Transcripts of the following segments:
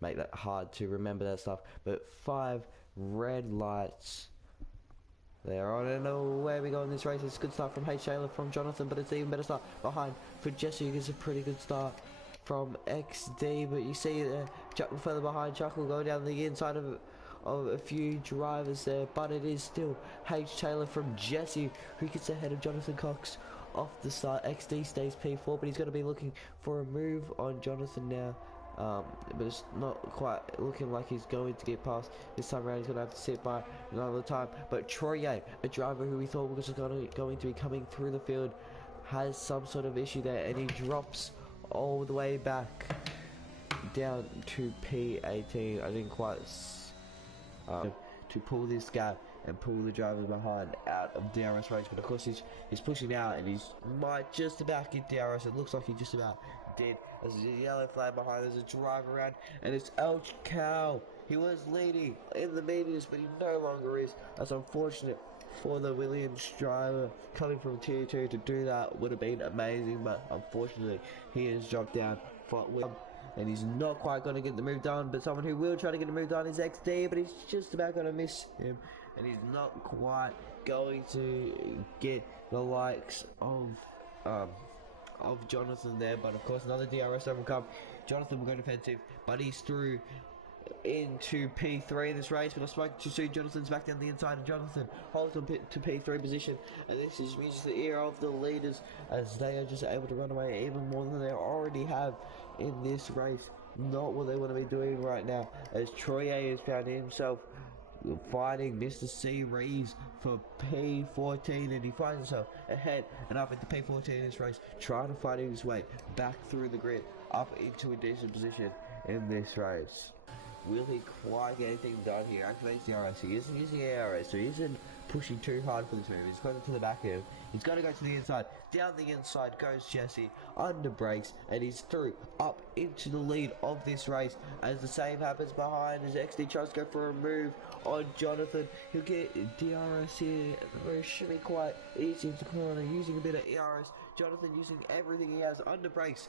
make that hard to remember that stuff. But 5 red lights. They're on and away we go in this race. It's a good start from H. Taylor, from Jonathan, but it's an even better start behind for Jesse. It's a pretty good start from XD, but you see Chuck further behind. Chuck will go down the inside of a few drivers there, but it is still H. Taylor from Jesse who gets ahead of Jonathan Cox off the start. XD stays P4, but he's going to be looking for a move on Jonathan now. But it's not quite looking like he's going to get past this time around. He's going to have to sit by another time. But Troy, a driver who we thought was going to be coming through the field, has some sort of issue there, and he drops all the way back down to P18. I didn't quite to pull this gap and pull the drivers behind out of DRS range, but of course he's pushing out, and he's might just about get DRS. It looks like he just about did. There's a yellow flag behind. There's a driver around, and it's El Cow. He was leading in the mediums, but he no longer is. That's unfortunate for the Williams driver coming from tier 2. To do that would have been amazing, but unfortunately he has dropped down and he's not quite going to get the move done. But someone who will try to get the move done is XD, but he's just about going to miss him, and he's not quite going to get the likes of Jonathan there. But of course another DRS will come. Jonathan will go defensive, but he's through into P3 in this race. But I spoke to see Jonathan's back down the inside, and Jonathan holds on to P3 position, and this is music to the ear of the leaders, as they are just able to run away even more than they already have in this race. Not what they want to be doing right now, as Troy A has found himself fighting Mr. C. Reeves for P14, and he finds himself ahead and up into P14 in this race, trying to fight his way back through the grid up into a decent position in this race. Will he quite get anything done here? Activates the RS. He isn't using ARS, so he isn't pushing too hard for this move. He's got it to the back of him. He's got to go to the inside. Down the inside goes Jesse, under brakes, and he's through up into the lead of this race. As the same happens behind, as XD tries to go for a move on Jonathan. He'll get DRS here. It should be quite easy to corner, using a bit of ERS. Jonathan using everything he has under brakes.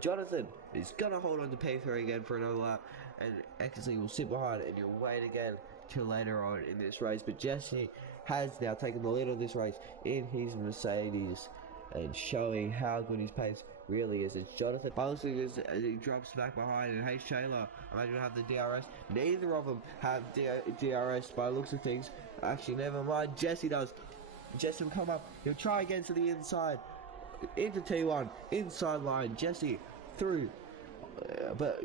Jonathan is going to hold on to P3 again for another lap, and XD will sit behind, and he'll wait again till later on in this race. But Jesse has now taken the lead of this race in his Mercedes, and showing how good his pace really is. It's Jonathan Bowsley as he drops back behind, and H. Taylor, I don't have the DRS. Neither of them have DRS by the looks of things. Actually, never mind. Jesse does. Jesse will come up. He'll try again to the inside. Into T1. Inside line. Jesse through. But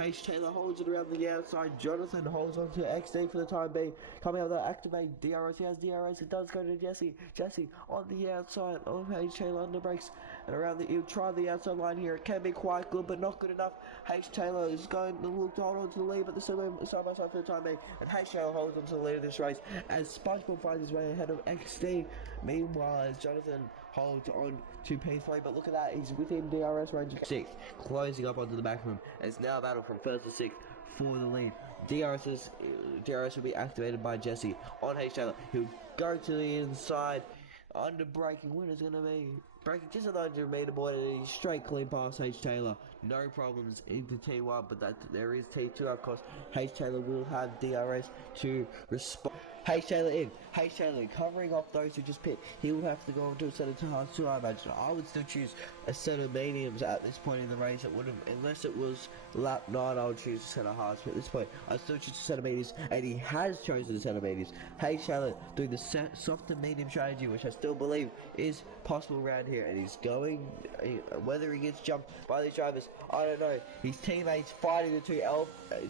H. Taylor holds it around the outside. Jonathan holds on to XD for the time being. Coming out of that activate DRS. He has DRS. It does go to Jesse. Jesse on the outside of H. Taylor under brakes. And around he'll try the outside line here. It can be quite good, but not good enough. H. Taylor is going to look to hold on to the lead, but they're still side by side for the time being. And H. Taylor holds on to the lead of this race as SpongeBob finds his way ahead of XD. Meanwhile, as Jonathan holds on to P3, but look at that, he's within DRS range. 6th, closing up onto the back of him. It's now a battle from 1st to 6th for the lead. DRS will be activated by Jesse on H. Taylor. He'll go to the inside. Under braking, when is going to be braking just a 900-meter board, and he's straight clean past H. Taylor. No problems into T1, but there is T2. Of course, H. Taylor will have DRS to respond. H. Taylor in. H. Taylor covering off those who just pit. He will have to go into a set of hards too, I imagine. I would still choose a set of mediums at this point in the race. It wouldn't, unless it was lap 9, I would choose a set of hards. But at this point, I still choose a set of mediums, and he has chosen a set of mediums. H. Taylor doing the soft and medium strategy, which I still believe is possible around here, and he's going, whether he gets jumped by these drivers, I don't know. His teammates fighting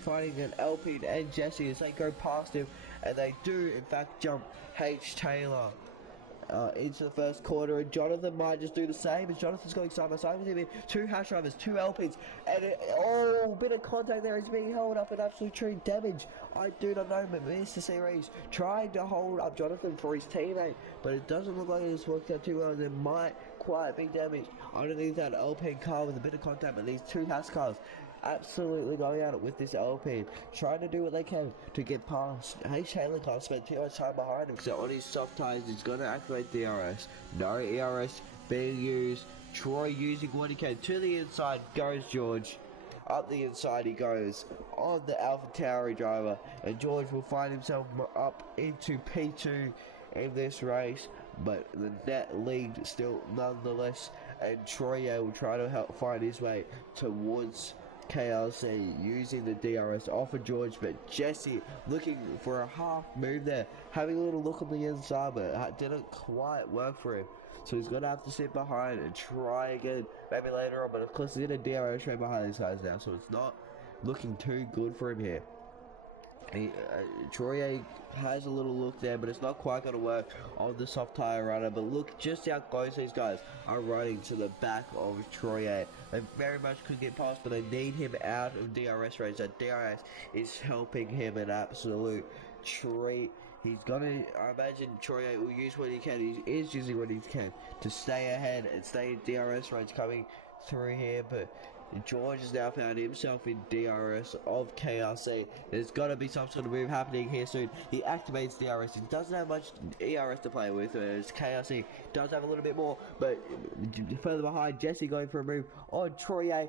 fighting an Alpine and Jesse as they go past him, and they do in fact jump H. Taylor into the first quarter, and Jonathan might just do the same, as Jonathan's going side by side with him in 2 hash drivers, 2 Alpines, and a bit of contact there. He's being held up, and absolute true damage. I do not know, but Mr. Series trying to hold up Jonathan for his teammate, but it doesn't look like it's worked out too well. There might quite be damage underneath that Alpine car with a bit of contact, but these 2 hash cars absolutely going at it with this Alpine, trying to do what they can to get past. H. Taylor can't spend too much time behind him, so on his soft tires he's going to activate DRS. No ERS being used. Troy using what he can. To the inside goes George. Up the inside he goes on the AlphaTauri driver, and George will find himself up into P2 in this race, but the net lead still nonetheless, and Troye will try to help find his way towards KLC using the DRS off of George, but Jesse looking for a half move there, having a little look on the inside, but it didn't quite work for him. So he's going to have to sit behind and try again, maybe later on, but of course he's in a DRS straight behind these guys now, so it's not looking too good for him here. Troye has a little look there, but it's not quite going to work on the soft tire runner. But look just how close these guys are running to the back of Troye. They very much could get past, but they need him out of DRS range. That DRS is helping him an absolute treat. He's gonna, I imagine Troye will use what he can. He is using what he can to stay ahead and stay in DRS range coming through here, but George has now found himself in DRS of KRC. There's got to be some sort of move happening here soon. He activates DRS. He doesn't have much ERS to play with, whereas KRC does have a little bit more. But further behind, Jesse going for a move on Troye.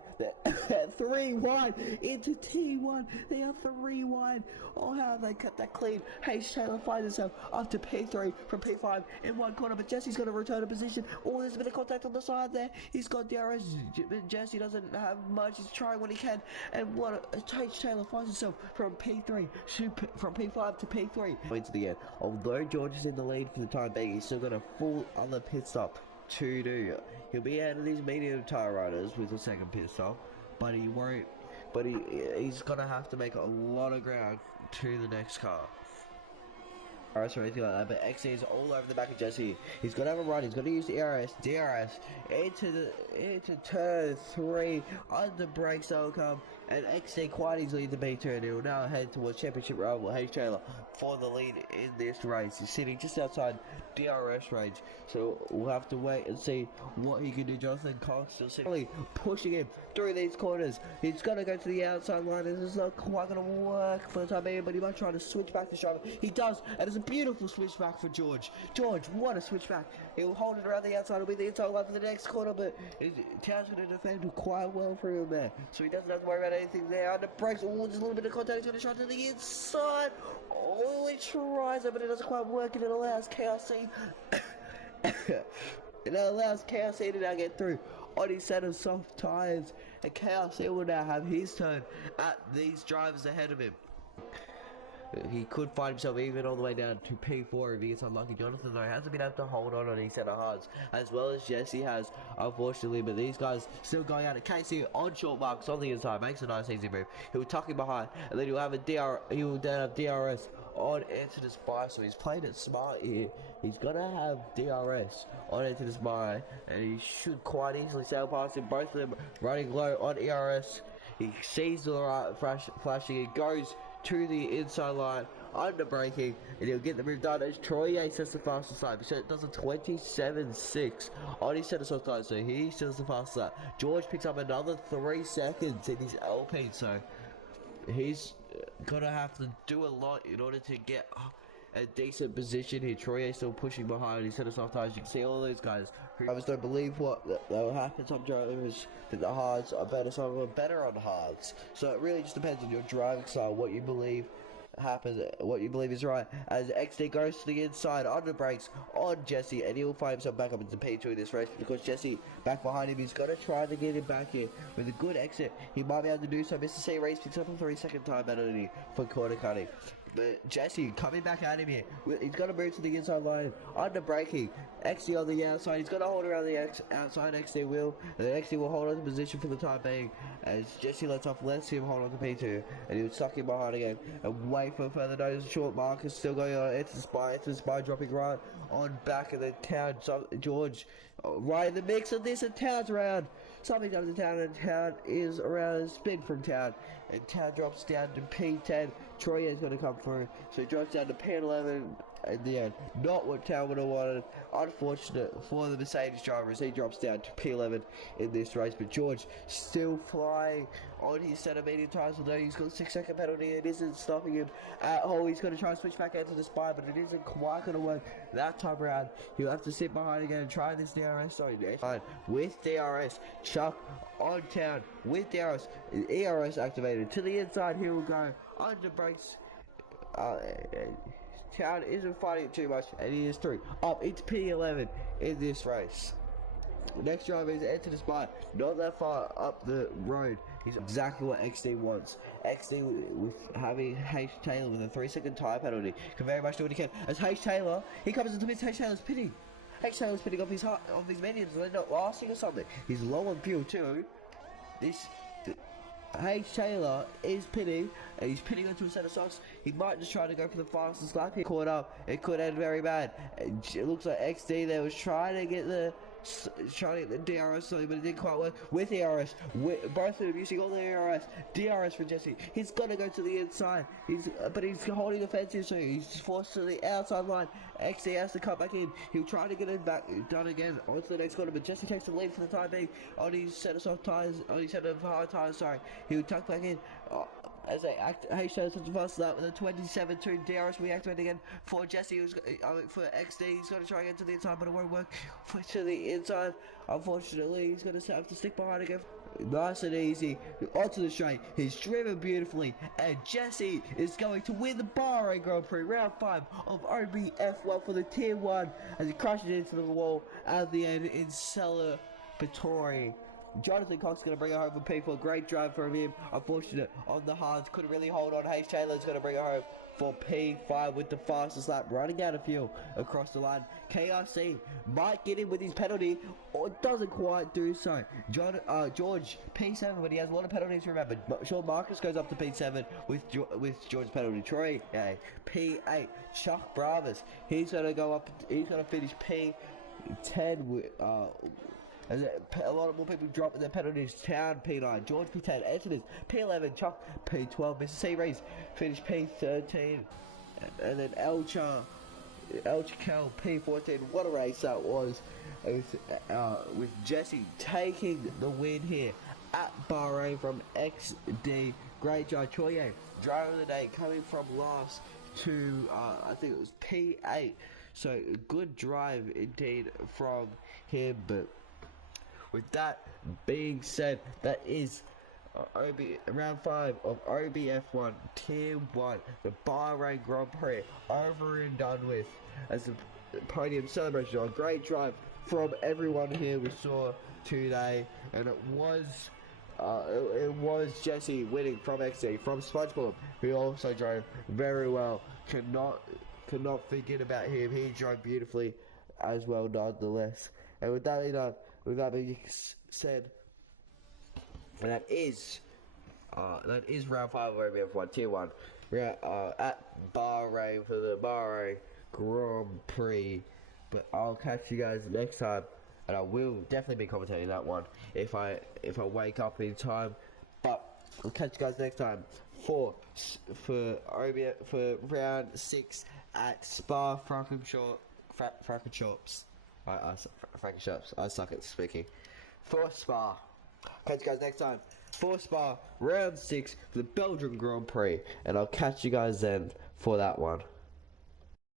3-1 into T1. They are 3-1. Oh, how have they kept that clean? H. Taylor finds himself up to P3 from P5 in one corner, but Jesse's going to return to position. Oh, there's a bit of contact on the side there. He's got DRS. Jesse doesn't have much. He's trying what he can, and what H. Taylor finds himself from P3 from P5 to P3 points at the end. Although George is in the lead for the time being, he's still got a full other pit stop to do. He'll be ahead of these medium tire riders with a second pit stop, but he won't. But he's gonna have to make a lot of ground to the next car. Or anything like that, but XC is all over the back of Jesse. He's gonna have a run. He's gonna use the DRS into turn 3 under brakes. That'll come, and XC quite easily in the B turn. He will now head towards championship rival H. Taylor for the lead in this race. He's sitting just outside DRS range, so we'll have to wait and see what he can do. Jonathan Cox still sitting, pushing him through these corners. He's gonna go to the outside line. This is not quite gonna work for the time being, but he might try to switch back to driver. He does, and it's a beautiful switchback for George. George, what a switchback. He'll hold it around the outside. It'll be the inside line for the next corner, but Town's going to defend quite well for him there. So he doesn't have to worry about anything there. Under brakes, oh, there's a little bit of contact. He's going to try to the inside. Oh, he tries it, but it doesn't quite work, and it allows KRC. It allows KRC to now get through on his set of soft tires, and KRC will now have his turn at these drivers ahead of him. He could find himself even all the way down to P4 if he gets unlucky. Jonathan, though, hasn't been able to hold on his set of hards as well as Jesse has, unfortunately. But these guys still going out at KC on short marks on the inside. Makes a nice easy move. He'll tuck him behind, and then he'll have he will then have DRS on Exodus Spy. So he's played it smart here. He's gonna have DRS on Exodus Spy, and he should quite easily sail past him. Both of them running low on ERS. He sees the right flashing. He goes to the inside line, under braking, and he'll get the move done as Troye sets the fastest time. So it does a 27.6 on his set of soft tires, so he sets the fastest lap. George picks up another 3 seconds in his LP, so he's gonna have to do a lot in order to get a decent position here. Troye still pushing behind his set of soft tires. You can see all those guys. Drivers don't believe what that will happen. Some drivers think the hards are better, some are better on hards. So it really just depends on your driving style, what you believe happens, what you believe is right. As XD goes to the inside, under brakes on Jesse, and he'll find himself back up into P2 in this race because Jesse back behind him. He's going to try to get him back here with a good exit. He might be able to do so. Mr. C race picks up a 3-second time penalty for corner cutting. But Jesse coming back at him here. He's got to move to the inside line. Under braking. XD on the outside. He's got to hold around the outside. XD will. And then XD will hold on to position for the time being. As Jesse lets him hold on to P2. And he'll suck him behind again. And wait for further notice. Short markers still going on. It's the spy dropping right on back of the Town. George right in the mix of this, and Town's around. Something comes to Town, and Town is around a spin from Town. And Town drops down to P10. Troye is going to come through. So he drops down to P11 in the end. Not what Town would have wanted. Unfortunate for the Mercedes driver as he drops down to P11 in this race. But George still flying on his set of medium tires. Although he's got a 6-second penalty, it isn't stopping him at all. He's going to try and switch back into the spy, but it isn't quite going to work that time around. He'll have to sit behind again and try this DRS. Sorry, with DRS. Chuck on town with the ERS activated to the inside. Here we go under brakes. Town isn't fighting it too much, and he is through up into P11 in this race. The next driver is into the spot, not that far up the road. He's exactly what XD wants. XD with having H Taylor with a 3-second tyre penalty can very much do what he can. As H Taylor, he comes into mid. H Taylor's pitting. H Taylor's pitting off his minions. They're not lasting or something. He's low on fuel too. H Taylor is pitting, and he's pitting onto a set of socks. He might just try to go for the fastest lap. He caught up. It could end very bad. It looks like XD there was trying to get the DRS slowly, but it didn't quite work with ERS. Both of them using all the ERS. DRS for Jesse. He's got to go to the inside. But he's holding offensive, so he's forced to the outside line. XD has to cut back in. He'll try to get it back done again onto the next corner, but Jesse takes the lead for the time being on his set of soft tires, on his set of hard tires. Sorry, he'll tuck back in. As they H shows such a fast lap with a 27-2 DRS reactivate again for Jesse, for XD. He's going to try again to the inside, but it won't work to the inside. Unfortunately, he's going to have to stick behind again. Nice and easy onto the straight. He's driven beautifully, and Jesse is going to win the Bahrain Grand Prix round 5 of OBF1 for the Tier 1 as he crashes into the wall at the end in celebratory. Jonathan Cox is going to bring it home for P4. Great drive from him. Unfortunate on the hards. Couldn't really hold on. H Taylor's going to bring it home for P5 with the fastest lap. Running out of fuel across the line. KRC might get in with his penalty, or doesn't quite do so. George P7, but he has a lot of penalties to remember. Sean Marcus goes up to P7 with George's penalty. Troy P8. Chuck Bravas. He's going to go up. He's going to finish P10 with as a lot more people dropping their penalties. Town P9, George P10, Anthony P11, Chuck P12, Mr. C Reese finished P13, and then Elcha Cal P14. What a race that was, with Jesse taking the win here at Bahrain from XD. Great job, Choye, driver of the day, coming from last to I think it was P8. So good drive indeed from him, but with that being said, that is round 5 of OBF1 Tier 1, the Bahrain Grand Prix, over and done with as a podium celebration. A great drive from everyone here we saw today, and it was Jesse winning from XD, from SpongeBob, who also drove very well. Cannot forget about him. He drove beautifully as well, nonetheless. And with that being done, with that being said, that is round 5 of OBF1 Tier 1. We're at Bahrain for the Bahrain Grand Prix. But I'll catch you guys next time, and I will definitely be commentating that one if I wake up in time. But I'll catch you guys next time for round 6 at Spa-Francorchamps. I suck at speaking. For Spa. Catch you guys next time for Spa round 6 for the Belgian Grand Prix, and I'll catch you guys then for that one.